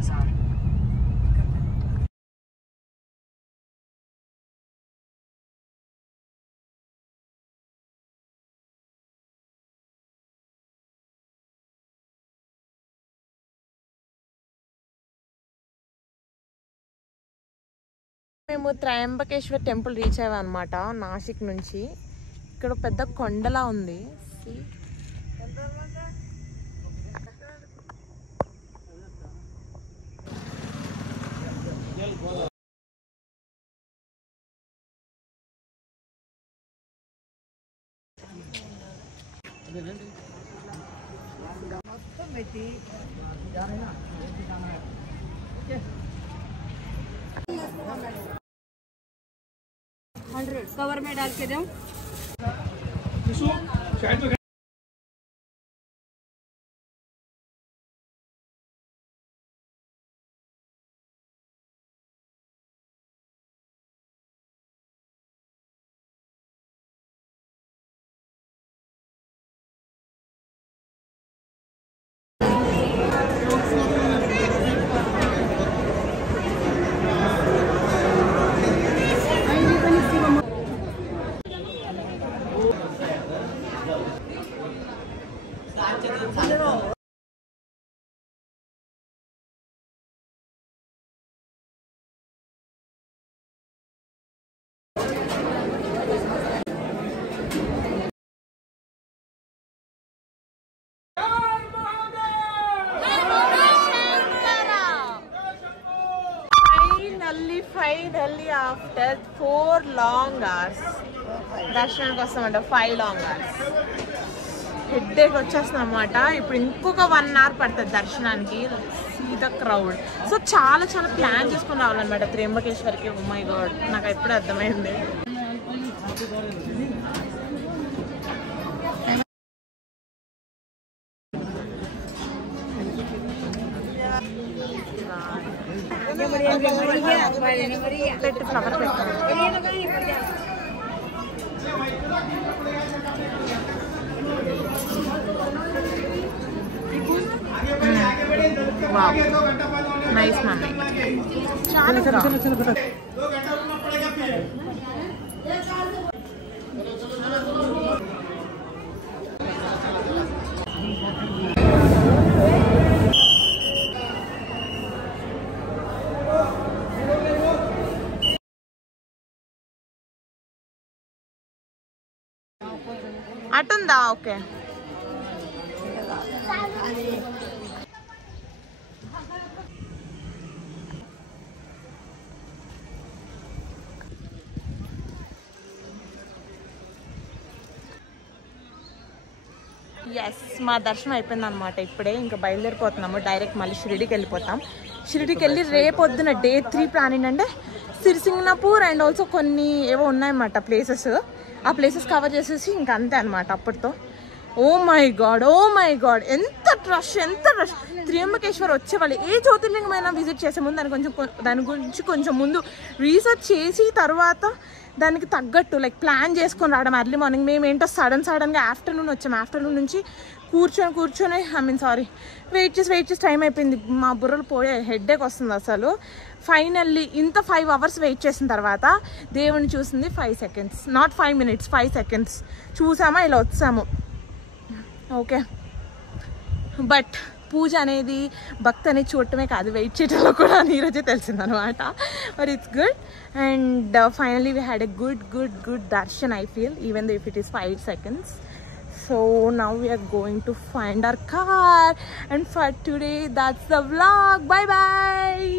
bazaar. మేము Trimbakeshwar temple reach అయ్యాం అనమాట నాసిక్ నుంచి. ఇక్కడ పెద్ద కొండలా ఉంది. कवर में डाल के दो। Finally after 4 long hours దర్శనానికి వస్తామంట. 5 long hours హెడ్ఏక్ వచ్చేస్తుంది అనమాట. ఇప్పుడు ఇంకొక 1 hour పడుతుంది దర్శనానికి. See the crowd. సో చాలా చాలా ప్లాన్ చేసుకుని రావాలన్నమాట త్రయంబకేశ్వర్కి. ఓ మై గాడ్, నాకు ఎప్పుడు అర్థమైంది. ఫ్లవర్ పెట్టాను. Wow, nice mummy. అటుందా? ఓకే. ఎస్, మా దర్శనం అయిపోయింది అనమాట. ఇప్పుడే ఇంకా బయలుదేరిపోతున్నాము. డైరెక్ట్ మళ్ళీ షిరిడీకి వెళ్ళిపోతాం. షిరిడీకి వెళ్ళి రేపొద్దున Day 3 ప్లాన్ ఏంటంటే సిరిసింగనాపూర్ అండ్ ఆల్సో కొన్ని ఏవో ఉన్నాయన్నమాట ప్లేసెస్. ఆ ప్లేసెస్ కవర్ చేసేసి ఇంకా అంతే అనమాట అప్పటితో. Oh my god, oh my god, ఎంత రష్, ఎంత రష్. త్రయంబకేశ్వర్ వచ్చేవాళ్ళు ఏ జ్యోతిర్లింగమైనా విజిట్ చేసే ముందు దాని గురించి కొంచెం ముందు రీసెర్చ్ చేసి తర్వాత దానికి తగ్గట్టు లైక్ ప్లాన్ చేసుకొని రావడం. ఎర్లీ మార్నింగ్ మేము ఏంటో సడన్గా ఆఫ్టర్నూన్ వచ్చాము. ఆఫ్టర్నూన్ నుంచి కూర్చొని వెయిట్ చేసి టైం అయిపోయింది. మా బుర్రలు పోయే హెడ్ఏక్ వస్తుంది అసలు. ఫైనల్లీ ఇంత 5 hours వెయిట్ చేసిన తర్వాత దేవుని చూసింది 5 seconds, నాట్ 5 minutes, 5 seconds చూసామా, ఇలా వచ్చాము. ఓకే, బట్ పూజ అనేది భక్తి అనేది చూడటమే కాదు, వెయిట్ చేయడంలో కూడా ఈరోజే తెలిసిందనమాట. But it's good. And finally we had a good darshan I feel, even though if it is 5 seconds. So now we are going to find our car, and for today that's the vlog. Bye bye.